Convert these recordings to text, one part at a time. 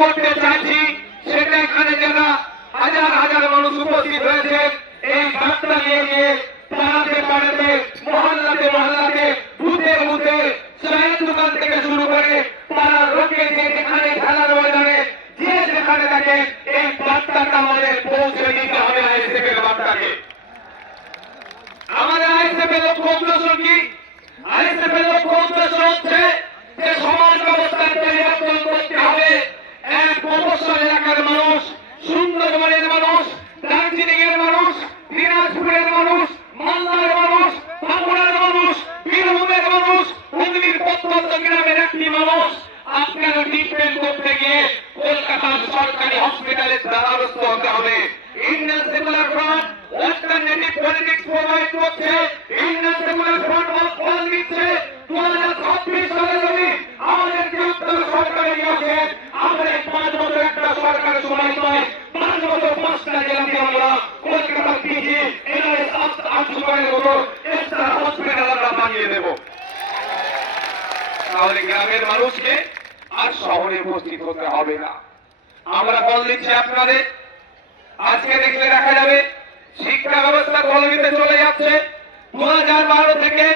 করতে চাইছি সেটা এখানে যারা হাজার হাজার মানুষ উপস্থিত হয়েছে এই বার্তা নিয়ে গিয়ে পাড়াতে পাড়াতে মহল্লাতে মহল্লাতে বুথে বুথে চায়ের দোকান থেকে শুরু করে পাড়ার লোকে যে যেখানে খেলার ময়দানে যে যেখানে থাকে এই বার্তাটা আমাদের পৌঁছে দিতে হবে আইএসএফের বার্তাকে। আমাদের আইএসএফের লক্ষ্য উদ্দেশ্য কি? আইএসএফের লক্ষ্য উদ্দেশ্য হচ্ছে যে সমাজ ব্যবস্থার পরিবর্তন করতে হবে। এক মফস্বল এলাকার মানুষ, সুন্দরবনের মানুষ, দার্জিলিং এর মানুষ, দিনাজপুরের মানুষ, মালদার মানুষ, বাঁকুড়ার মানুষ, বীরভূমের মানুষ, হুগলির প্রত্যন্ত গ্রামের একটি মানুষ আপনারা ট্রিটমেন্ট করতে গিয়ে কলকাতার সরকারি হসপিটালের দ্বারস্থ হতে হবে। Indian secular front alternative politics provide করছে, ইন্ডিয়ান সেকুলার ফ্রন্ট কল দিচ্ছে 2026 সালে যদি আমাদের বৃহত্তর সরকারে গিয়েছে আমরা 5 বছর একটা সরকারের সময় পাই, 5 বছর 5টা জেলাতে আমরা কলকাতা পিজি এনআইএস আর্টসুপারের মতো এক্সট্রা হসপিটাল আমরা বানিয়ে দেব। তাহলে গ্রামের মানুষকে আর শহরে উপস্থিত হতে হবে না। আমরা বল দিচ্ছি আপনাদের, আজকে দেখলে দেখা যাবে শিক্ষা ব্যবস্থা কলমিতে চলে যাচ্ছে। 2012 থেকে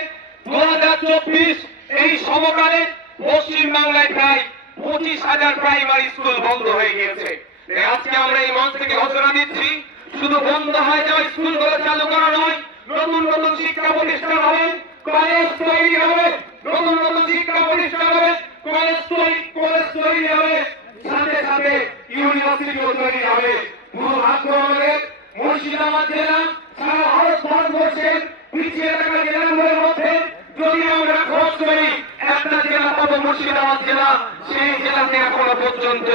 2024 এই সমকালে পশ্চিম বাংলায় প্রায় 25,000 প্রাইমারি স্কুল বন্ধ হয়ে গিয়েছে। আজকে আমরা এই মঞ্চ থেকে ঘোষণা দিচ্ছি, শুধু বন্ধ হয়ে যাওয়া স্কুলগুলো চালু করা নয়, নতুন নতুন শিক্ষা প্রতিষ্ঠান হবে, কলেজ তৈরি হবে, নতুন নতুন শিক্ষা প্রতিষ্ঠান হবে, কলেজ তৈরি হবে, সাথে সাথে ইউনিভার্সিটিও তৈরি হবে। দুর্ভাগ্য আমাদের মুর্শিদাবাদ জেলা সারা ভারতবর্ষের পিছিয়ে থাকা জেলাগুলোর মধ্যে যদি আমরা খোঁজ করি একটা জেলা পাবো মুর্শিদাবাদ জেলা, সেই জেলাতে এখনো পর্যন্ত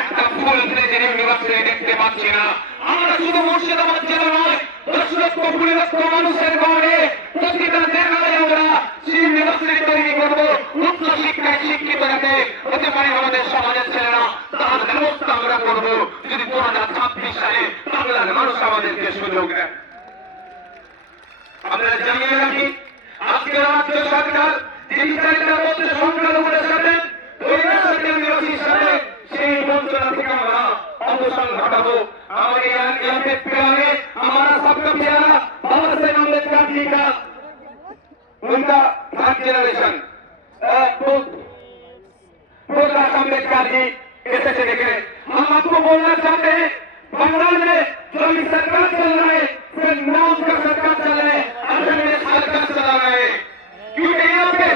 একটা ফুল ফ্লেজেড ইউনিভার্সিটি দেখতে পাচ্ছি না। আমরা শুধু মুর্শিদাবাদ জেলা নয়, 10 লক্ষ 20 লক্ষ মানুষের গড়ে প্রতিটা জেলায় আমরা ইউনিভার্সিটি তৈরি করবো। উচ্চ শিক্ষায় শিক্ষিত যাতে হতে পারে আমাদের সমাজের ছেলেরা, তার ব্যবস্থা আমরা করবো যদি 2026 সালে বাংলার মানুষ আমাদেরকে সুযোগ দেয়। আমরা জানিয়ে রাখি আজকে রাজ্য সরকার যে বিচারটার মধ্যে সংখ্যালঘুদের সাথে সেই বঞ্চনা থেকে আমরা অবসান ঘটাবো। हमारे यहाँ पे प्यारे हमारा सबका प्यारा बाबा साहेब अम्बेडकर जी का उनका थर्ड जनरेशन प्रकाश अम्बेडकर जी कैसे चले गए। हम आपको बोलना चाहते हैं बंगाल में जो अभी सरकार चल रहा है फिर नाम का सरकार चल रहा है, असम में सरकार चला रहा है। क्योंकि यहाँ पे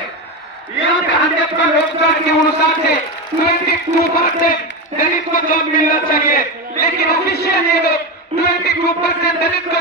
100 का रोजगार के अनुसार से 22% दलित को जॉब मिलना चाहिए, लेकिन ऑफिशियल ये लोग 22% दलित को